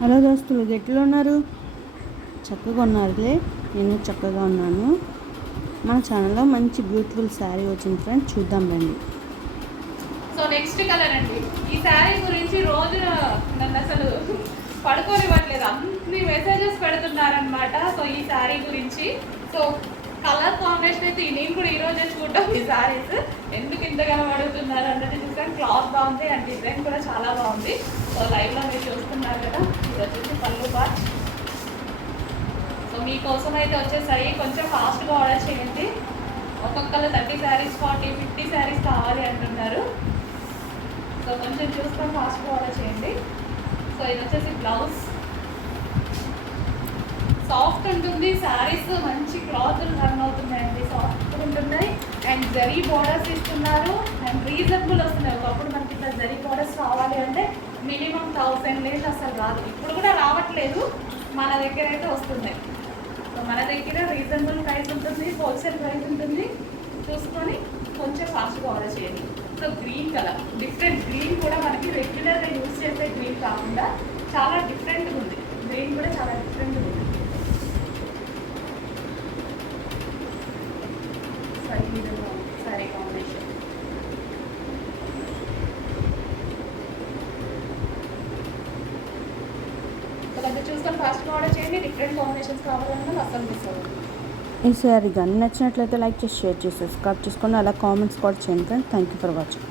Hello దోస్తులు, ఎట్లా ఉన్నారు? చక్కగా ఉన్నారులే. నేను చక్కగా ఉన్నాను. మన ఛానల్లో మంచి బ్యూటిఫుల్ శారీ వచ్చింది ఫ్రెండ్స్, చూద్దాం రండి. సో నెక్స్ట్ కలర్ అండి. ఈ శారీ గురించి రోజు నన్ను అసలు పడుకోనివ్వట్లేదు, అన్ని మెసేజెస్ పెడుతున్నారనమాట. సో ఈ శారీ గురించి సో కలర్ కాంబినేషన్ అయితే నేను కూడా ఈరోజే చూడటం. ఈ శారీస్ ఎందుకు ఇంతగానో అడుగుతున్నారు అన్నది చూసాను. క్లాత్ బాగుంది అండ్ డిజైన్ కూడా చాలా బాగుంది. సో లైవ్లో మీరు చూస్తున్నారు కదా, ఇది వచ్చేసి పళ్ళు పార్ట్. సో మీకోసం అయితే వచ్చేసాయి. కొంచెం ఫాస్ట్గా ఆర్డర్ చేయండి. ఒక్కొక్కరు 30 శారీస్ 40 50 శారీస్ కావాలి అంటున్నారు. సో కొంచెం చూసుకొని ఫాస్ట్గా ఆర్డర్ చేయండి. సో ఇది వచ్చేసి బ్లౌజ్. సాఫ్ట్ ఉంటుంది శారీస్, మంచి క్లాత్ రన్ అవుతున్నాయండి, సాఫ్ట్ ఉంటున్నాయి. అండ్ జరీ బోర్డర్స్ ఇస్తున్నారు అండ్ రీజనబుల్ వస్తున్నాయి. ఒకప్పుడు మనకి ఇట్లా జరీ బోర్డర్స్ కావాలి అంటే మినిమం 1000 లేదు, అసలు రాదు. ఇప్పుడు కూడా రావట్లేదు, మన దగ్గర అయితే వస్తున్నాయి. సో మన దగ్గర రీజనబుల్ ప్రైస్ ఉంటుంది, హోల్సేల్ ప్రైస్ ఉంటుంది. చూసుకొని కొంచెం ఫాస్ట్గా ఆర్డర్ చేయండి. So green colour, different green కూడా మనకి రెగ్యులర్గా యూజ్ చేసే గ్రీన్ కాకుండా చాలా డిఫరెంట్గా ఉంది. గ్రీన్ కూడా చాలా డిఫరెంట్గా ఉంది. Sorry combination. సో కొంచెం చూసుకొని ఫాస్ట్గా ఆర్డర్ చేయండి. డిఫరెంట్ కాంబినేషన్స్ కావాలన్నా అసలు మిస్ అవ్వదు. ఈ శారీ కానీ నచ్చినట్లయితే లైక్ చేసి, షేర్ చేసి, సబ్స్క్రైబ్ చేసుకొని అలా కామెంట్స్ కూడా చేయండి friends. Thank you for watching.